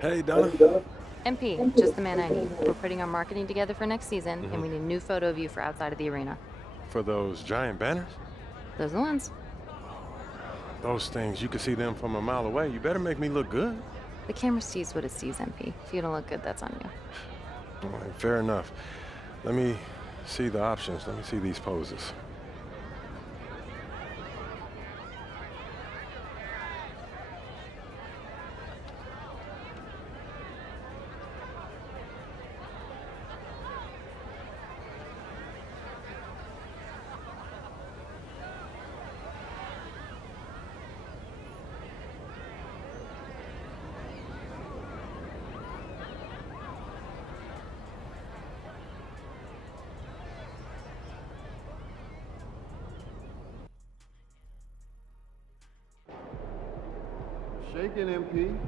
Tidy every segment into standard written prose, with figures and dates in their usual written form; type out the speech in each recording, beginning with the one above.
Hey, Donna. MP, just the man I need. We're putting our marketing together for next season, and we need a new photo of you for outside of the arena. For those giant banners? Those are the ones. Those things, you can see them from a mile away. You better make me look good. The camera sees what it sees, MP. If you don't look good, that's on you. All right, fair enough. Let me see the options. Let me see these poses. Shaking, MP.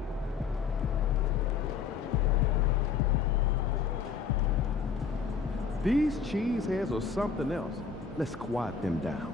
These cheeseheads are something else. Let's quiet them down.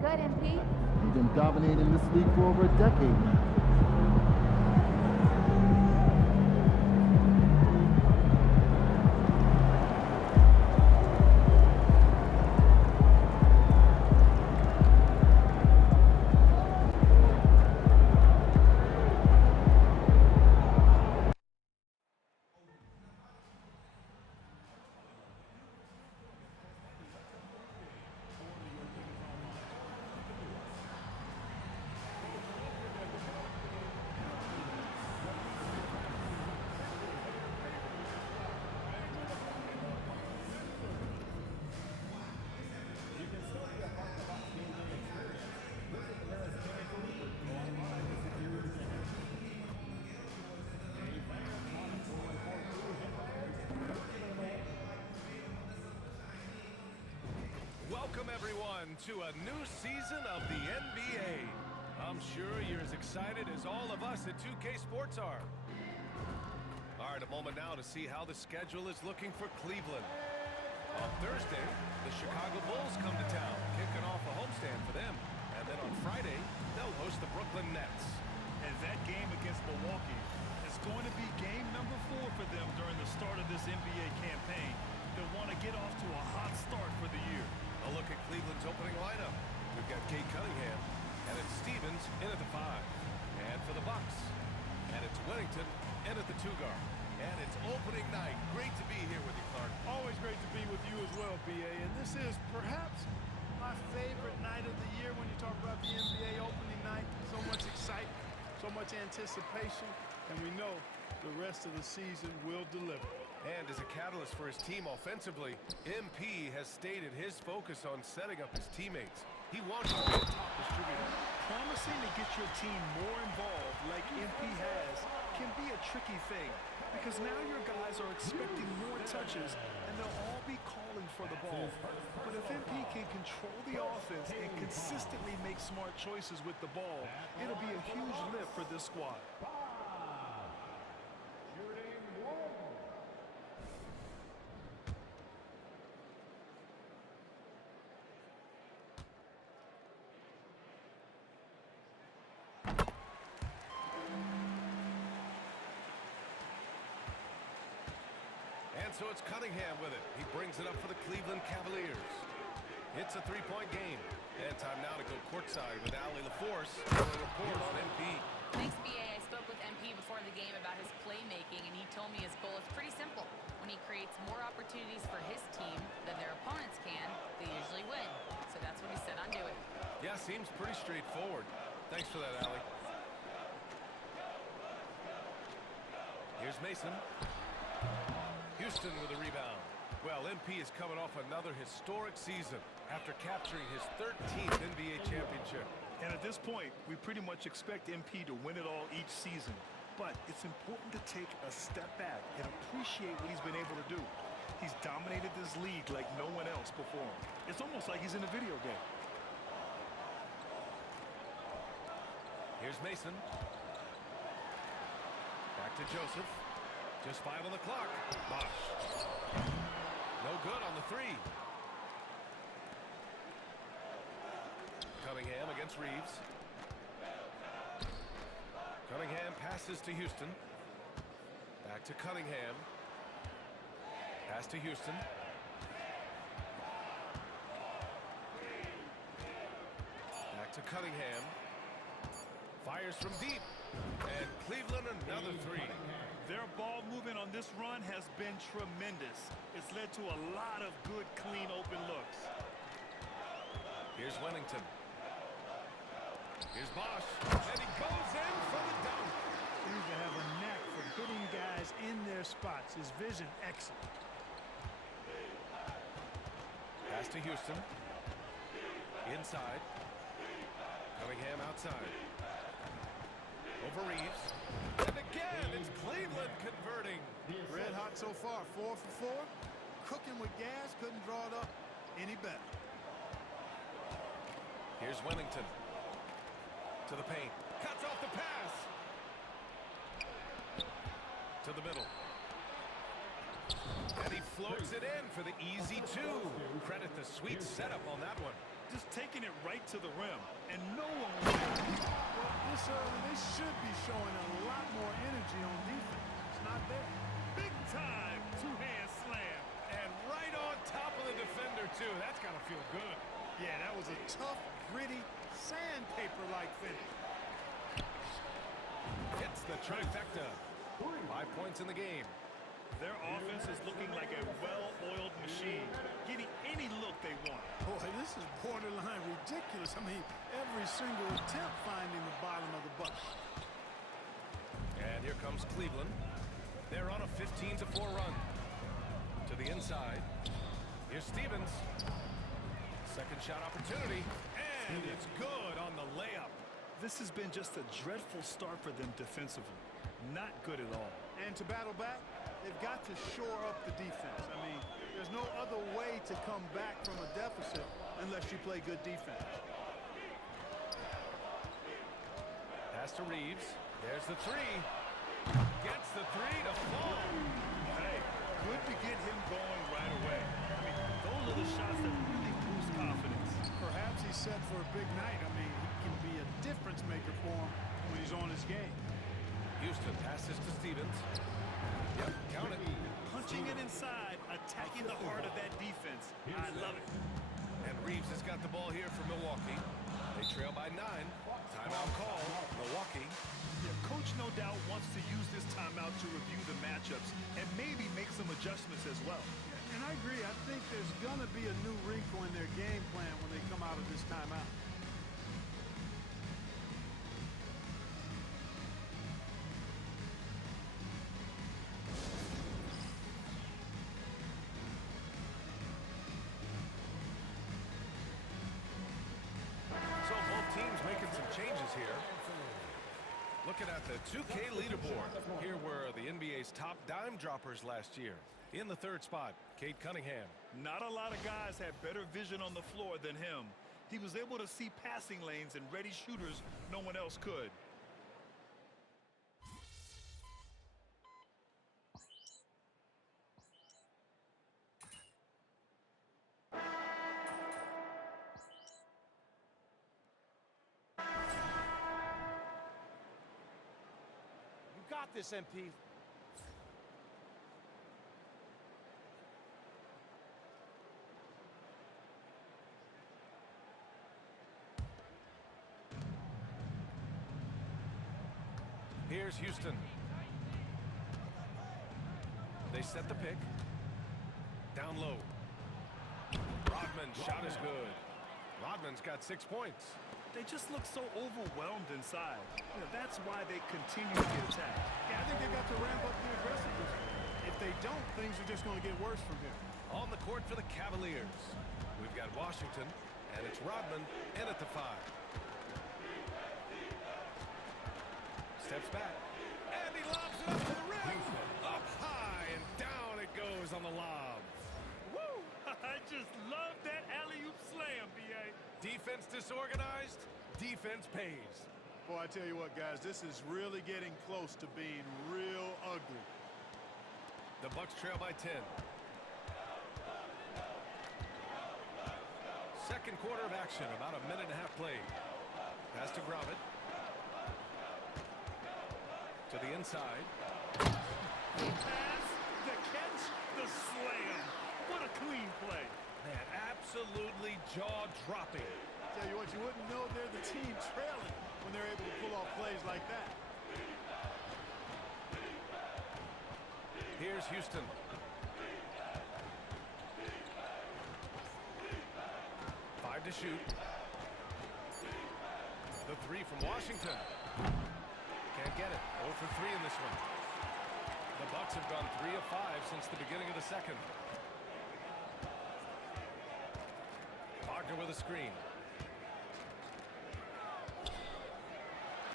Good, MP. You've been dominating this league for over a decade now. Welcome everyone to a new season of the NBA. I'm sure you're as excited as all of us at 2K Sports are. All right, a moment now to see how the schedule is looking for Cleveland. On Thursday, the Chicago Bulls come to town, kicking off a homestand for them. And then on Friday, they'll host the Brooklyn Nets. And that game against Milwaukee is going to be game number 4 for them during the start of this NBA campaign. They'll want to get off to a hot start for the year. A look at Cleveland's opening lineup. We've got Kate Cunningham, and it's Stevens in at the 5. And for the Bucks, and it's Whittington in at the 2 guard. And it's opening night. Great to be here with you, Clark. Always great to be with you as well, B.A. And this is perhaps my favorite night of the year when you talk about the NBA opening night. So much excitement, so much anticipation, and we know the rest of the season will deliver. And as a catalyst for his team offensively, MP has stated his focus on setting up his teammates. He wants to be a top distributor. Promising to get your team more involved like MP has tricky thing because now your guys are expecting more touches and they'll all be calling for the ball. But if MP can control the offense and consistently make smart choices with the ball, it'll be a huge lift for this squad. And so it's Cunningham with it. He brings it up for the Cleveland Cavaliers. It's a three-point game. And time now to go courtside with Allie LaForce for a report on MP. Thanks, BA. I spoke with MP before the game about his playmaking, and he told me his goal is pretty simple. When he creates more opportunities for his team than their opponents can, they usually win. So that's what he set on doing. Yeah, seems pretty straightforward. Thanks for that, Allie. Here's Mason. Houston with a rebound. Well, MP is coming off another historic season after capturing his 13th NBA championship. And at this point, we pretty much expect MP to win it all each season. But it's important to take a step back and appreciate what he's been able to do. He's dominated this league like no one else before him. It's almost like he's in a video game. Here's Mason. Back to Joseph. Just 5 on the clock. Bosh. No good on the three. Cunningham against Reeves. Cunningham passes to Houston. Back to Cunningham. Pass to Houston. Back to Cunningham. Fires from deep. And Cleveland another three. Their ball movement on this run has been tremendous. It's led to a lot of good, clean, open looks. Here's Wennington. Here's Bosh. And he goes in for the dunk. Seems to have a knack for hitting guys in their spots. His vision, excellent. Pass to Houston. Inside. Cunningham outside. Over Reeves. And again, it's Cleveland converting. Red hot so far, 4 for 4. Cooking with gas, couldn't draw it up any better. Here's Wennington. To the paint. Cuts off the pass. To the middle. And he floats it in for the easy two. Credit the sweet setup on that one. Just taking it right to the rim, and no one will. Well, this early, they should be showing a lot more energy on defense. It's not there. Big time two-hand slam. And right on top of the defender, too. That's got to feel good. Yeah, that was a tough, gritty, sandpaper-like finish. Hits the trifecta. 5 points in the game. Their offense is looking like a well-oiled machine, getting any look they want. Boy, this is borderline ridiculous. I mean, every single attempt finding the bottom of the bucket. And here comes Cleveland. They're on a 15-4 run. To the inside. Here's Stevens. Second shot opportunity. And it's good on the layup. This has been just a dreadful start for them defensively. Not good at all. And to battle back, they've got to shore up the defense. I mean, there's no other way to come back from a deficit unless you play good defense. Pass to Reeves. There's the three. Gets the three to fall. Hey, good to get him going right away. I mean, those are the shots that really boost confidence. Perhaps he's set for a big night. I mean, he can be a difference maker for him when he's on his game. Houston passes to Stevens. Yep, count it. Punching it inside, attacking the heart of that defense. I love it. And Reeves has got the ball here for Milwaukee. They trail by 9. Timeout call. Milwaukee. Yeah, coach no doubt wants to use this timeout to review the matchups and maybe make some adjustments as well. Yeah, and I agree. I think there's going to be a new wrinkle in their game plan when they come out of this timeout. Looking at the 2K leaderboard, here were the NBA's top dime droppers last year. In the third spot, Cade Cunningham. Not a lot of guys had better vision on the floor than him. He was able to see passing lanes and ready shooters no one else could. You got this, MP. Here's Houston. They set the pick. Down low. Rodman's shot is good. Rodman's got 6 points. They just look so overwhelmed inside. That's why they continue to get attacked. Yeah, I think they've got to ramp up the aggressiveness. If they don't, things are just going to get worse from here. On the court for the Cavaliers, we've got Washington, and it's Rodman in at the 5. Steps back, and he lobs it up to the rim. Up high, and down it goes on the lob. Woo! I just love that alley-oop slam, B.A. Defense disorganized, defense pays. Boy, I tell you what, guys, this is really getting close to being real ugly. The Bucks trail by 10. Second quarter of action, about a minute and a half played. Pass to Grovitt. To the inside. The pass, the catch, the slam. What a clean play. Man, absolutely jaw-dropping. Tell you what, you wouldn't know they're the team trailing when they're able to pull off plays like that. Here's Houston. Five to shoot. The 3 from Washington. Can't get it. 0 for 3 in this one. The Bucks have gone 3 of 5 since the beginning of the second. Wagner with a screen.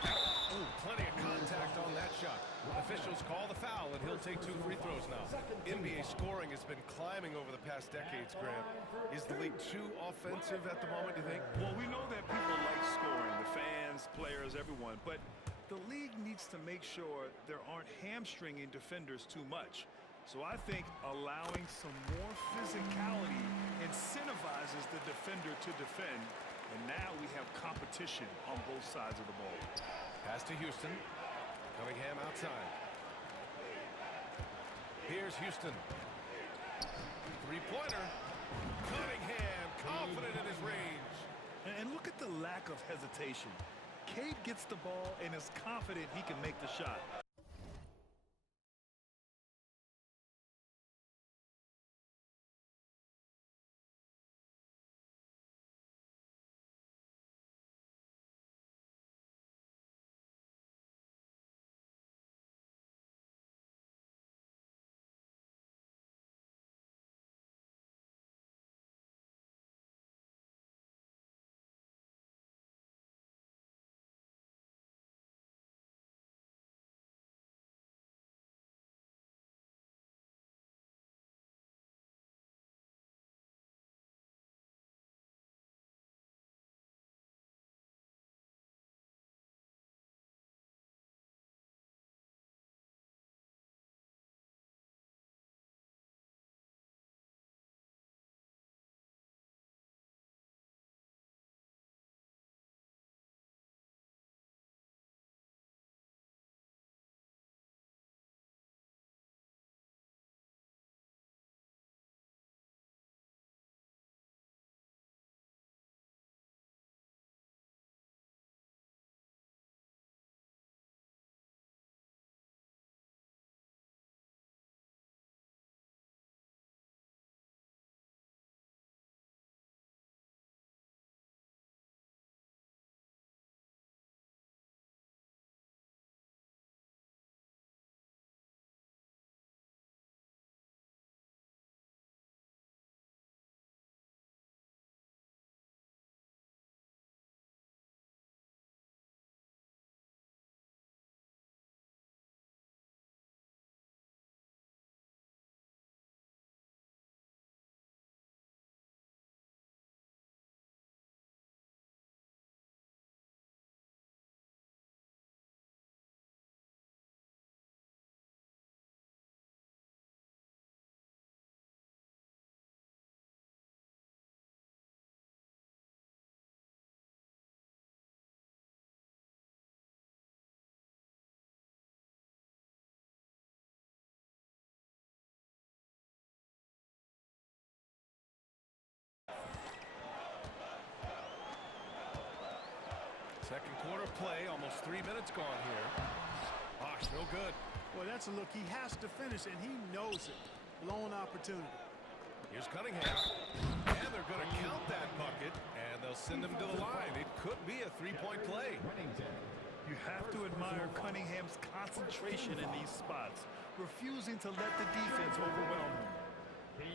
Ooh, plenty of contact on that shot. Officials call the foul, and he'll take 2 free throws now. NBA scoring has been climbing over the past decades, Graham. Is the league too offensive at the moment, you think? Well, we know that people like scoring, the fans, players, everyone, but the league needs to make sure there aren't hamstringing defenders too much. So I think allowing some more physicality incentivizes the defender to defend, and now we have competition on both sides of the ball. Pass to Houston. Cunningham outside. Here's Houston. Three-pointer. Cunningham confident in his range. And look at the lack of hesitation. Cade gets the ball and is confident he can make the shot. Second quarter play, almost 3 minutes gone here. Bosh, no good. Boy, that's a look he has to finish, and he knows it. Blown opportunity. Here's Cunningham. And they're going to count that bucket, and they'll send him to the line. It could be a three-point play. You have to admire Cunningham's concentration in these spots, refusing to let the defense overwhelm him.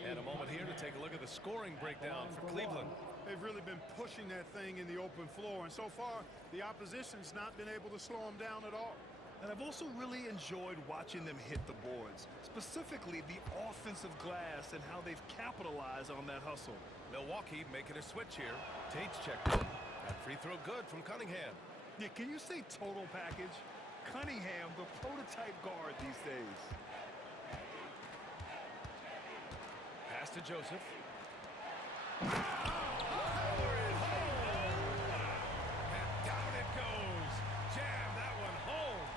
And a moment here to take a look at the scoring breakdown for Cleveland. They've really been pushing that thing in the open floor, and so far, the opposition's not been able to slow them down at all. And I've also really enjoyed watching them hit the boards, specifically the offensive glass and how they've capitalized on that hustle. Milwaukee making a switch here. Tate's checked in. That free throw good from Cunningham. Yeah, can you say total package? Cunningham, the prototype guard these days. Pass to Joseph. And down it goes. Jam that one home.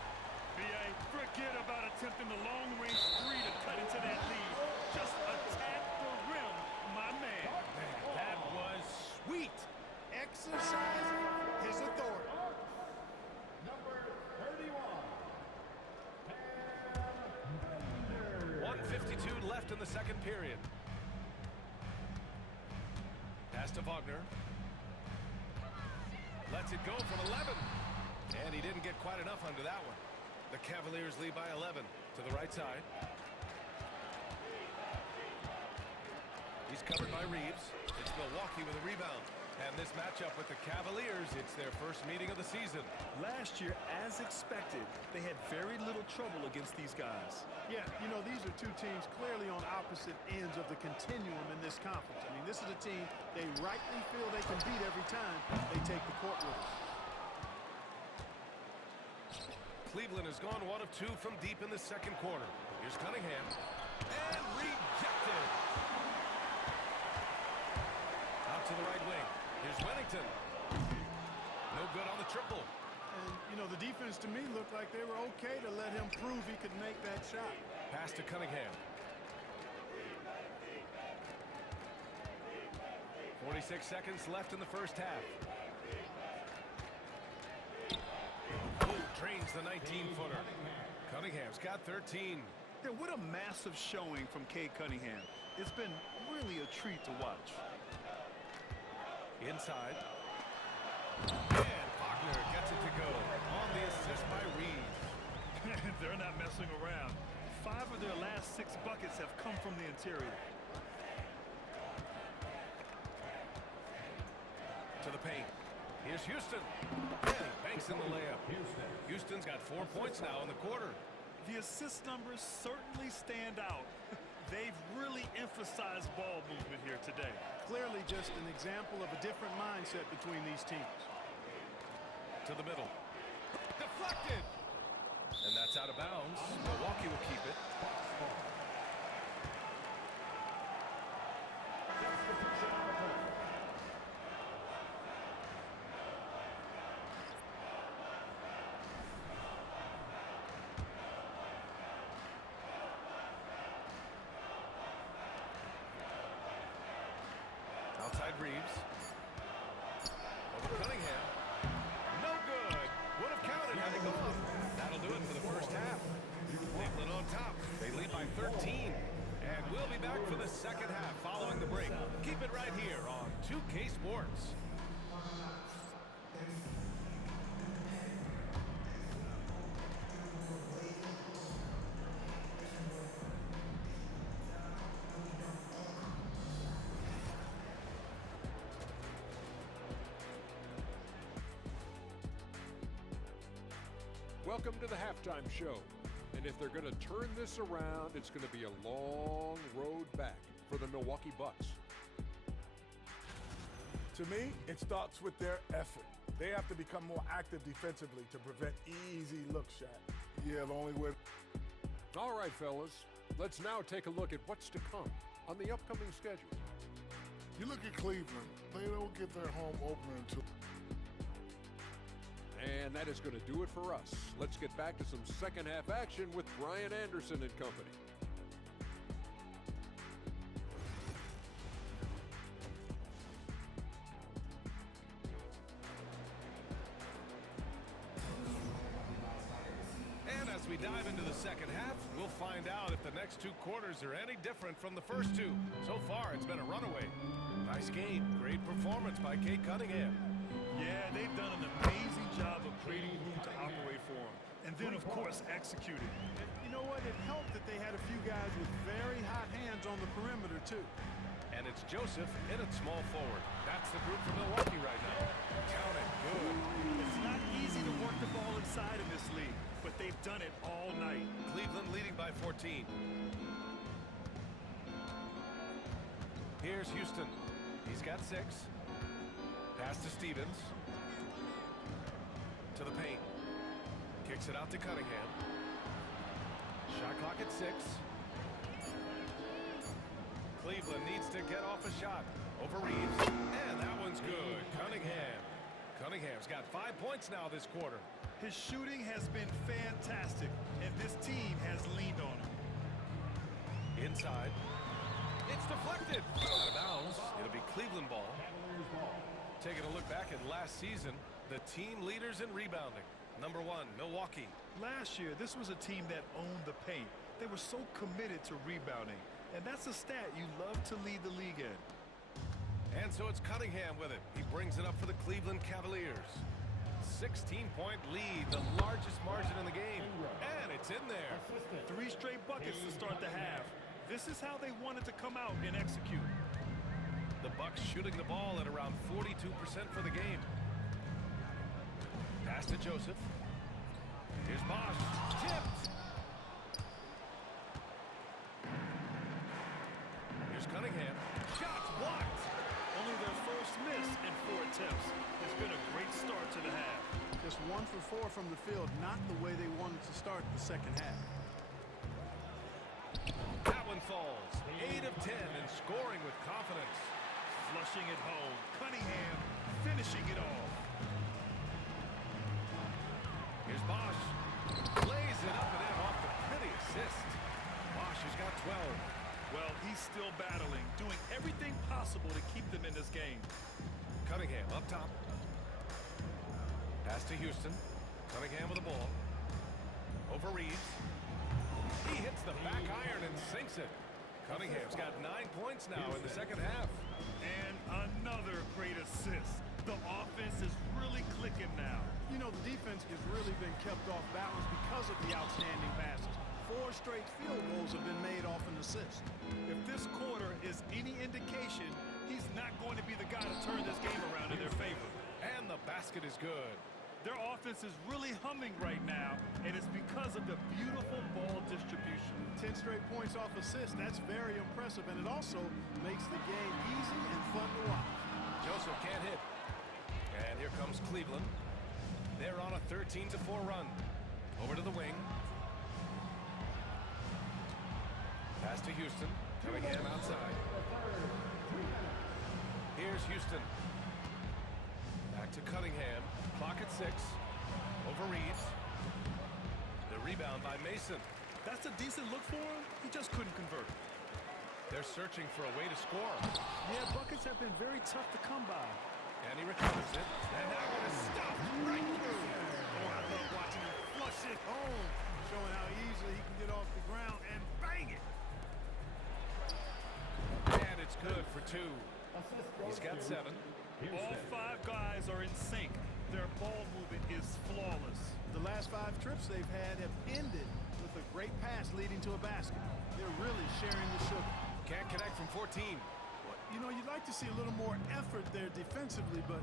B.A., forget about attempting the long-range three to cut into that lead. Just attack the rim, my man. That was sweet. Exercising his authority. Number 31. 1:52 left in the second period. Pass to Wagner. Lets it go from 11. And he didn't get quite enough under that one. The Cavaliers lead by 11 to the right side. He's covered by Reeves. It's Milwaukee with a rebound. And this matchup with the Cavaliers, it's their first meeting of the season. Last year, as expected, they had very little trouble against these guys. Yeah, you know, these are two teams clearly on opposite ends of the continuum in this conference. I mean, this is a team they rightly feel they can beat every time they take the court with them. Cleveland has gone 1 of 2 from deep in the second quarter. Here's Cunningham. And rejected. Out to the right wing. Here's Wellington. No good on the triple. And, you know, the defense to me looked like they were okay to let him prove he could make that shot. Pass to Cunningham. 46 seconds left in the first half. Oh, drains the 19-footer. Cunningham's got 13. Yeah, what a massive showing from Cade Cunningham. It's been really a treat to watch. Inside. And Wagner gets it to go. On the assist by Reeves. They're not messing around. 5 of their last 6 buckets have come from the interior. To the paint. Here's Houston. And he banks in the layup. Houston's got 4 points now in the quarter. The assist numbers certainly stand out. They've really emphasized ball movement here today. Clearly just an example of a different mindset between these teams. To the middle. Deflected. And that's out of bounds. Milwaukee will keep it. Outside Reeves. Over Cunningham. No good. Would have counted had it gone. That'll do it for the first half. Cleveland on top. They lead by 13. And we'll be back for the second half following the break. Keep it right here on 2K Sports. Welcome to the halftime show. And if they're going to turn this around, it's going to be a long road back for the Milwaukee Bucks. To me, it starts with their effort. They have to become more active defensively to prevent easy look shots. Yeah, the only way. All right, fellas, let's now take a look at what's to come on the upcoming schedule. You look at Cleveland, they don't get their home opener until... And that is going to do it for us. Let's get back to some second half action with Brian Anderson and company. As we dive into the second half, we'll find out if the next two quarters are any different from the first two. So far, it's been a runaway. Nice game. Great performance by Kate Cunningham. Yeah, they've done an amazing job of creating room to operate for him. And then, of course, executing. And you know what? It helped that they had a few guys with very hot hands on the perimeter, too. And it's Joseph in at small forward. That's the group for Milwaukee right now. Count it. Good. It's not easy to work the ball inside in this league, but they've done it all night. Cleveland leading by 14. Here's Houston. He's got 6. Pass to Stevens. To the paint. Kicks it out to Cunningham. Shot clock at 6. Cleveland needs to get off a shot. Over Reeves. And that one's good. Cunningham's got 5 points now this quarter. His shooting has been fantastic, and this team has leaned on him. Inside. It's deflected. Out of bounds. It'll be Cleveland ball. Taking a look back at last season, the team leaders in rebounding. Number 1, Milwaukee. Last year, this was a team that owned the paint. They were so committed to rebounding, and that's a stat you love to lead the league in. And so it's Cunningham with it. He brings it up for the Cleveland Cavaliers. 16-point lead, the largest margin in the game. And it's in there. 3 straight buckets to start the half. This is how they wanted to come out and execute. The Bucks shooting the ball at around 42% for the game. Pass to Joseph. Here's Bosch. Tipped. Here's Cunningham. Shots blocked. Only their first miss in 4 attempts. It's been a great start to the half. Just 1 for 4 from the field, not the way they wanted to start the second half. That one falls. 8 of 10 and scoring with confidence. Flushing it home. Cunningham finishing it off. Here's Bosch. Lays it up and in off the pretty assist. Bosch has got 12. Well, he's still battling, doing everything possible to keep them in this game. Cunningham up top. Pass to Houston. Cunningham with the ball. Over Reeves. He hits the back iron and sinks it. Cunningham's got 9 points now in the second half. And another great assist. The offense is really clicking now. You know, the defense has really been kept off balance because of the outstanding passes. 4 straight field goals have been made off an assist. If this quarter is any indication, he's not going to be the guy to turn this game around in their favor. And the basket is good. Their offense is really humming right now, and it's because of the beautiful ball distribution. 10 straight points off assists, that's very impressive, and it also makes the game easy and fun to watch. Joseph can't hit. And here comes Cleveland. They're on a 13-4 run. Over to the wing. Pass to Houston. Cunningham outside. Here's Houston. Back to Cunningham. Clock at 6. Over Reeves. The rebound by Mason. That's a decent look for him. He just couldn't convert. They're searching for a way to score. Yeah, buckets have been very tough to come by. And he recovers it. And that one is stopped right through. Oh, I love watching him flush it home, showing how easily he can get off the ground and bang it. And it's good for 2. He's got 7. All 5 guys are in sync. Their ball movement is flawless. The last 5 trips they've had have ended with a great pass leading to a basket. They're really sharing the sugar. Can't connect from 14. You know, you'd like to see a little more effort there defensively, but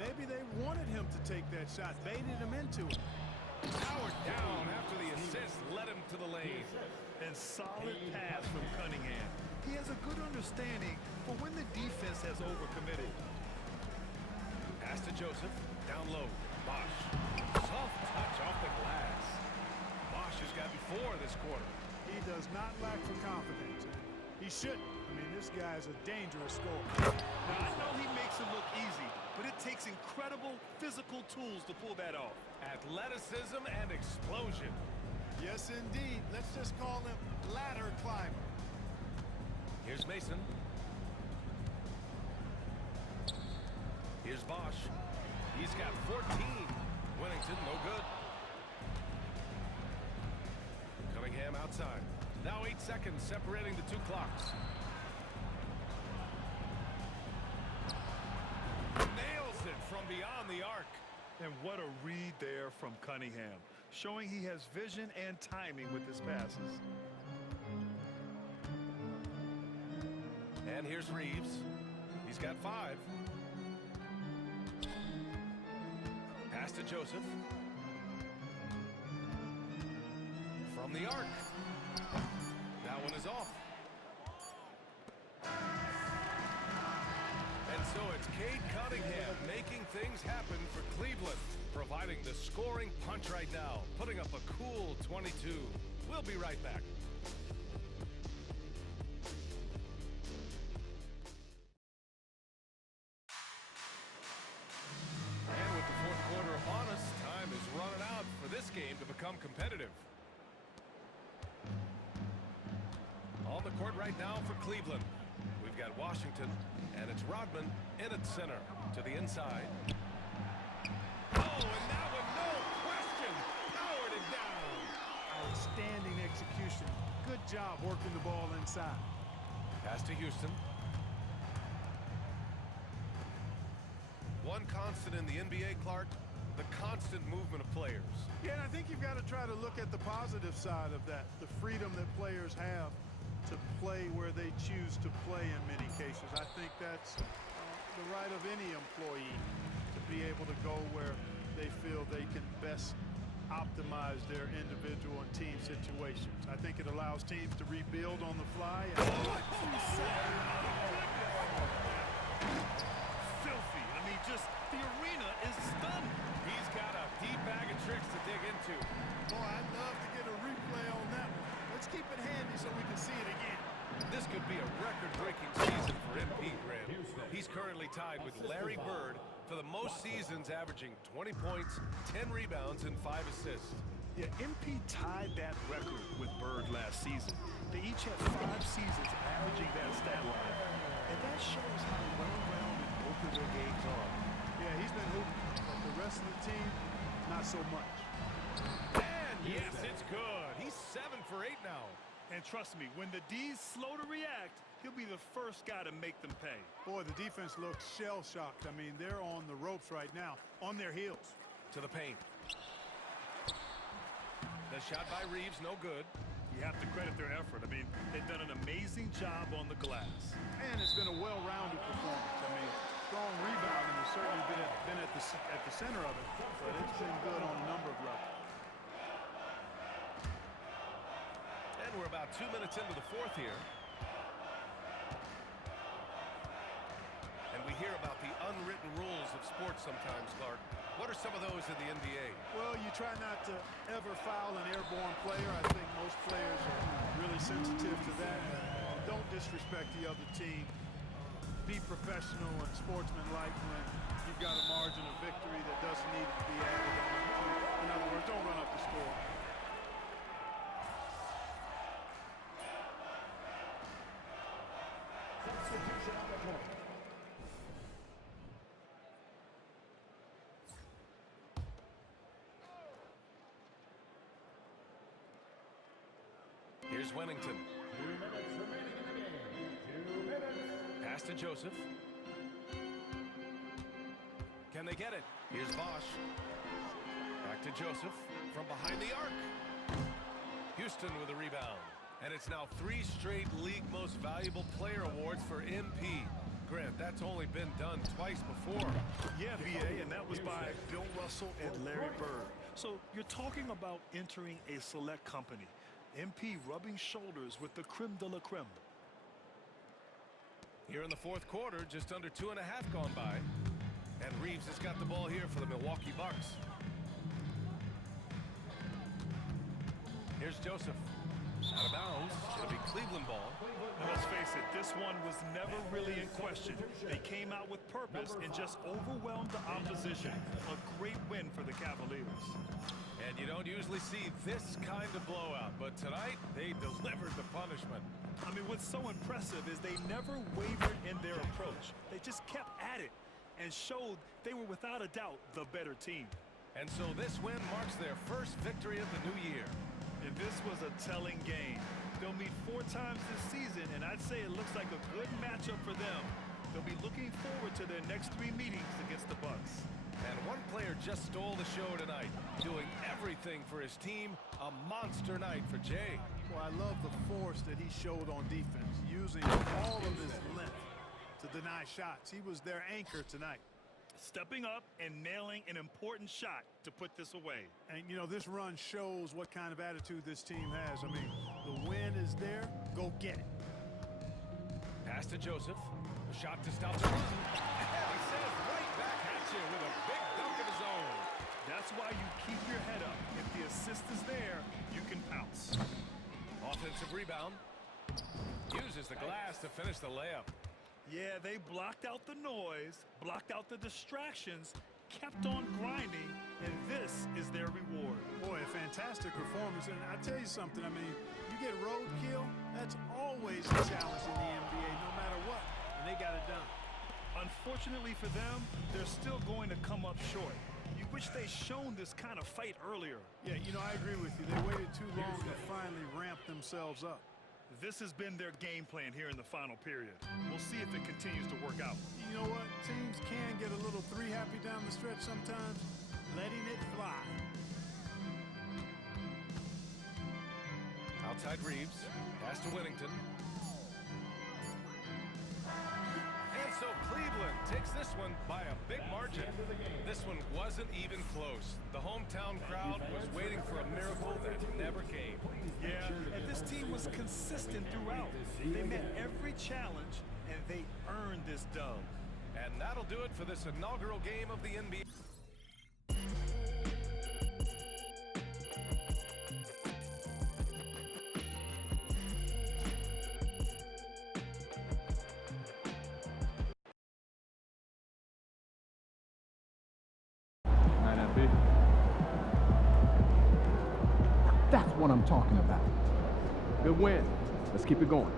maybe they wanted him to take that shot, baited him into it. Powered down after the assist led him to the lane. And solid pass from Cunningham. He has a good understanding for when the defense has overcommitted. Pass to Joseph. Down low. Bosch. Soft touch off the glass. Bosch has got 4 this quarter. He does not lack for confidence. He shouldn't. I mean, this guy's a dangerous scorer. Now, I know he makes it look easy, but it takes incredible physical tools to pull that off. Athleticism and explosion. Yes, indeed. Let's just call him ladder climber. Here's Mason. Here's Bosch. He's got 14. Winnington, no good. Cunningham outside. Now 8 seconds separating the two clocks. Nails it from beyond the arc. And what a read there from Cunningham, showing he has vision and timing with his passes. And here's Reeves. He's got 5. Pass to Joseph. From the arc. That one is off. And so it's Cade Cunningham making things happen for Cleveland, providing the scoring punch right now, putting up a cool 22. We'll be right back. And with the fourth quarter upon us, time is running out for this game to become competitive. On the court right now for Cleveland, we've got Washington, and it's Rodman in at center to the inside. Oh, and that one, no question, powered it down. Outstanding execution. Good job working the ball inside. Pass to Houston. One constant in the NBA, Clark, the constant movement of players. Yeah, and I think you've got to try to look at the positive side of that, the freedom that players have to play where they choose to play in many cases. I think that's the right of any employee to be able to go where they feel they can best optimize their individual and team situations. I think it allows teams to rebuild on the fly. Filthy. I mean, just the arena is stunned. He's got a deep bag of tricks to dig into. Boy, I'd love to get a replay on that one. Let's keep it handy so we can see it again. This could be a record-breaking season for MP, Grant. He's currently tied with Larry Bird for the most seasons, averaging 20 points, 10 rebounds, and 5 assists. Yeah, MP tied that record with Bird last season. They each have 5 seasons averaging that stat line. And that shows how well-rounded both of their games are. Yeah, he's been hooping, but the rest of the team, not so much. And yes, it's good. He's 7 for 8 now. And trust me, when the D's slow to react, he'll be the first guy to make them pay. Boy, the defense looks shell-shocked. I mean, they're on the ropes right now, on their heels. To the paint. The shot by Reeves, no good. You have to credit their effort. I mean, they've done an amazing job on the glass. And it's been a well-rounded performance. I mean, strong rebounding has certainly been at the center of it, but it's been good on a number of levels. And we're about 2 minutes into the fourth here. And we hear about the unwritten rules of sports sometimes, Clark. What are some of those in the NBA? Well, you try not to ever foul an airborne player. I think most players are really sensitive to that. Don't disrespect the other team. Be professional and sportsmanlike when you've got a margin of victory that doesn't need to be added on. In other words, don't run up the score. Here's Wennington. Pass to Joseph. Can they get it? Here's Bosch. Back to Joseph from behind the arc. Houston with a rebound. And it's now 3 straight league most valuable player awards for MP. Grant, that's only been done twice before. Yeah, BA, and that was by Bill Russell and Larry Bird. So you're talking about entering a select company. MP rubbing shoulders with the creme de la creme. Here in the fourth quarter, just under 2.5 gone by. And Reeves has got the ball here for the Milwaukee Bucks. Here's Joseph. Out of bounds. It'll be Cleveland ball. And let's face it, this one was never really in question. They came out with purpose and just overwhelmed the opposition. A great win for the Cavaliers. And you don't usually see this kind of blowout, but tonight they delivered the punishment. I mean, what's so impressive is they never wavered in their approach. They just kept at it and showed they were without a doubt the better team. And so this win marks their first victory of the new year. And This was a telling game. They'll meet 4 times this season, and I'd say it looks like a good matchup for them. They'll be looking forward to their next 3 meetings against the Bucks. And one player just stole the show tonight, doing everything for his team. A monster night for Jay. Well, I love the force that he showed on defense, using all of his length to deny shots. He was their anchor tonight. Stepping up and nailing an important shot to put this away. And, you know, this run shows what kind of attitude this team has. I mean, the win is there. Go get it. Pass to Joseph. A shot to stop the run. And he says right back at you with a big dunk of his own. That's why you keep your head up. If the assist is there, you can pounce. Offensive rebound. Uses the glass to finish the layup. Yeah, they blocked out the noise, blocked out the distractions, kept on grinding, and this is their reward. Boy, a fantastic performance. And I tell you something, I mean, you get roadkill, that's always a challenge in the NBA, no matter what. And they got it done. Unfortunately for them, they're still going to come up short. You wish they'd shown this kind of fight earlier. Yeah, you know, I agree with you. They waited too long to finally ramp themselves up. This has been their game plan here in the final period. We'll see if it continues to work out. You know what? Teams can get a little three-happy down the stretch sometimes. Letting it fly. Outside Reeves. Pass to Whittington. And so Cleveland takes this one by a big margin. This one wasn't even close. The hometown crowd was waiting for a miracle that never came. Yeah, and this team was consistent throughout. They met every challenge, and they earned this dub. And that'll do it for this inaugural game of the NBA. That's what I'm talking about. Good win. Let's keep it going.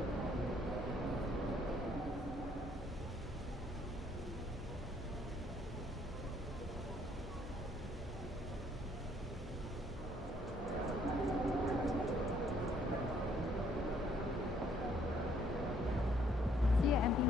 See ya, MP.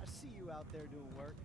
I see you out there doing work.